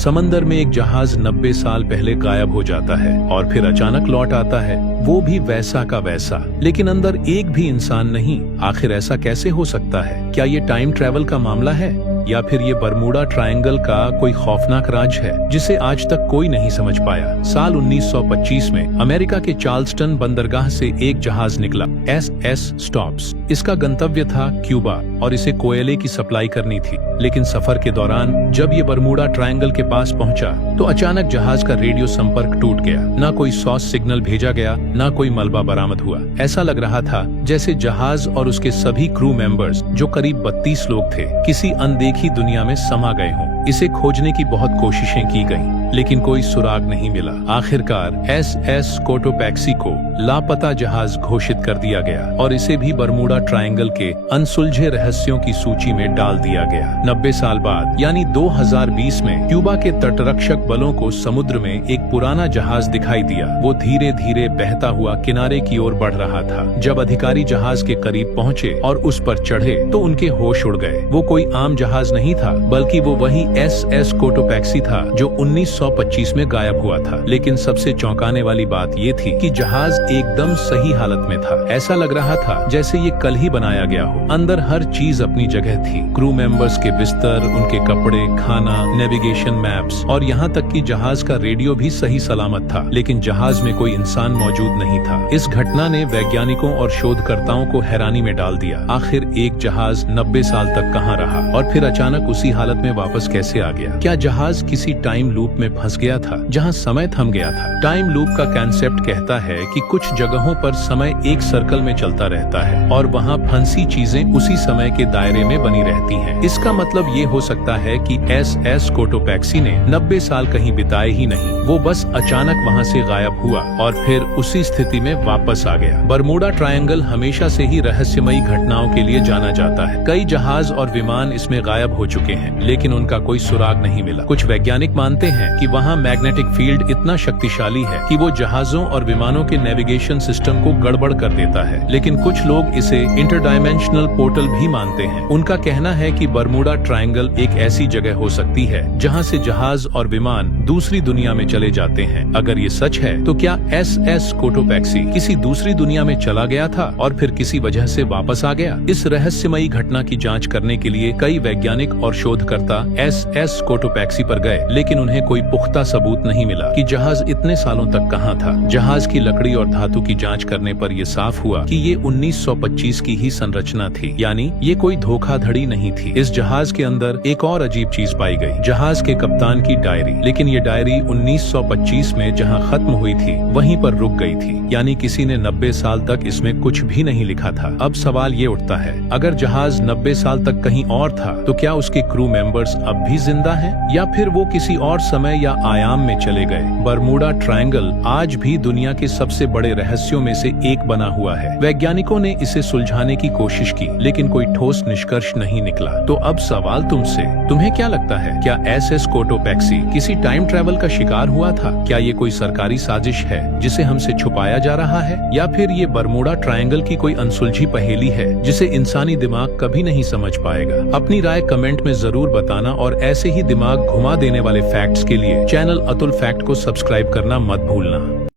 समंदर में एक जहाज 90 साल पहले गायब हो जाता है और फिर अचानक लौट आता है, वो भी वैसा का वैसा, लेकिन अंदर एक भी इंसान नहीं। आखिर ऐसा कैसे हो सकता है? क्या ये टाइम ट्रैवल का मामला है या फिर ये बरमूडा ट्रायंगल का कोई खौफनाक राज है जिसे आज तक कोई नहीं समझ पाया? साल 1925 में अमेरिका के चार्ल्सटन बंदरगाह से एक जहाज निकला, SS स्टॉप्स। इसका गंतव्य था क्यूबा और इसे कोयले की सप्लाई करनी थी। लेकिन सफर के दौरान जब ये बरमूडा ट्रायंगल के पास पहुंचा तो अचानक जहाज का रेडियो संपर्क टूट गया। ना कोई सॉस सिग्नल भेजा गया, ना कोई मलबा बरामद हुआ। ऐसा लग रहा था जैसे जहाज और उसके सभी क्रू मेंबर्स, जो करीब 32 लोग थे, किसी अनदेखी दुनिया में समा गए हों। इसे खोजने की बहुत कोशिशें की गईं, लेकिन कोई सुराग नहीं मिला। आखिरकार SS कोटोपैक्सी को लापता जहाज घोषित कर दिया गया और इसे भी बरमूडा ट्रायंगल के अनसुलझे रहस्यों की सूची में डाल दिया गया। 90 साल बाद यानी 2020 में क्यूबा के तटरक्षक बलों को समुद्र में एक पुराना जहाज दिखाई दिया। वो धीरे धीरे बहता हुआ किनारे की ओर बढ़ रहा था। जब अधिकारी जहाज के करीब पहुंचे और उस पर चढ़े तो उनके होश उड़ गए। वो कोई आम जहाज नहीं था, बल्कि वो वही SS कोटोपैक्सी था जो 1925 में गायब हुआ था। लेकिन सबसे चौंकाने वाली बात ये थी कि जहाज एकदम सही हालत में था। ऐसा लग रहा था जैसे ये कल ही बनाया गया हो। अंदर हर चीज अपनी जगह थी। क्रू मेंबर्स के बिस्तर, उनके कपड़े, खाना, नेविगेशन मैप्स और यहाँ तक कि जहाज का रेडियो भी सही सलामत था। लेकिन जहाज में कोई इंसान मौजूद नहीं था। इस घटना ने वैज्ञानिकों और शोधकर्ताओं को हैरानी में डाल दिया। आखिर एक जहाज 90 साल तक कहाँ रहा और फिर अचानक उसी हालत में वापस कैसे आ गया? क्या जहाज किसी टाइम लूप में फंस गया था जहां समय थम गया था? टाइम लूप का कंसेप्ट कहता है कि कुछ जगहों पर समय एक सर्कल में चलता रहता है और वहां फंसी चीजें उसी समय के दायरे में बनी रहती हैं। इसका मतलब ये हो सकता है कि SS कोटोपैक्सी ने 90 साल कहीं बिताए ही नहीं, वो बस अचानक वहां से गायब हुआ और फिर उसी स्थिति में वापस आ गया। बरमूडा ट्रायंगल हमेशा से ही रहस्यमयी घटनाओं के लिए जाना जाता है। कई जहाज और विमान इसमें गायब हो चुके हैं, लेकिन उनका कोई सुराग नहीं मिला। कुछ वैज्ञानिक मानते हैं कि वहाँ मैग्नेटिक फील्ड इतना शक्तिशाली है कि वो जहाजों और विमानों के नेविगेशन सिस्टम को गड़बड़ कर देता है। लेकिन कुछ लोग इसे इंटरडायमेंशनल पोर्टल भी मानते हैं। उनका कहना है कि बरमूडा ट्रायंगल एक ऐसी जगह हो सकती है जहाँ से जहाज और विमान दूसरी दुनिया में चले जाते हैं। अगर ये सच है तो क्या SS कोटोपैक्सी किसी दूसरी दुनिया में चला गया था और फिर किसी वजह से वापस आ गया? इस रहस्यमयी घटना की जांच करने के लिए कई वैज्ञानिक और शोधकर्ता SS कोटोपैक्सी पर गए, लेकिन उन्हें कोई पुख्ता सबूत नहीं मिला कि जहाज इतने सालों तक कहाँ था। जहाज की लकड़ी और धातु की जांच करने पर यह साफ हुआ कि ये 1925 की ही संरचना थी, यानी ये कोई धोखाधड़ी नहीं थी। इस जहाज के अंदर एक और अजीब चीज पाई गई, जहाज के कप्तान की डायरी। लेकिन ये डायरी 1925 में जहाँ खत्म हुई थी वहीं पर रुक गई थी, यानी किसी ने 90 साल तक इसमें कुछ भी नहीं लिखा था। अब सवाल ये उठता है, अगर जहाज 90 साल तक कहीं और था तो क्या उसके क्रू मेंबर्स अब भी जिंदा हैं या फिर वो किसी और समय या आयाम में चले गए? बरमूडा ट्रायंगल आज भी दुनिया के सबसे बड़े रहस्यों में से एक बना हुआ है। वैज्ञानिकों ने इसे सुलझाने की कोशिश की, लेकिन कोई ठोस निष्कर्ष नहीं निकला। तो अब सवाल तुमसे, तुम्हें क्या लगता है, क्या SS कोटोपैक्सी किसी टाइम ट्रैवल का शिकार हुआ था? क्या ये कोई सरकारी साजिश है जिसे हमसे छुपाया जा रहा है, या फिर ये बरमूडा ट्रायंगल की कोई अनसुलझी पहेली है जिसे इंसानी दिमाग कभी नहीं समझ पाएगा? अपनी राय कमेंट में जरूर बताना और ऐसे ही दिमाग घुमा देने वाले फैक्ट्स के लिए चैनल अतुल फैक्ट को सब्सक्राइब करना मत भूलना।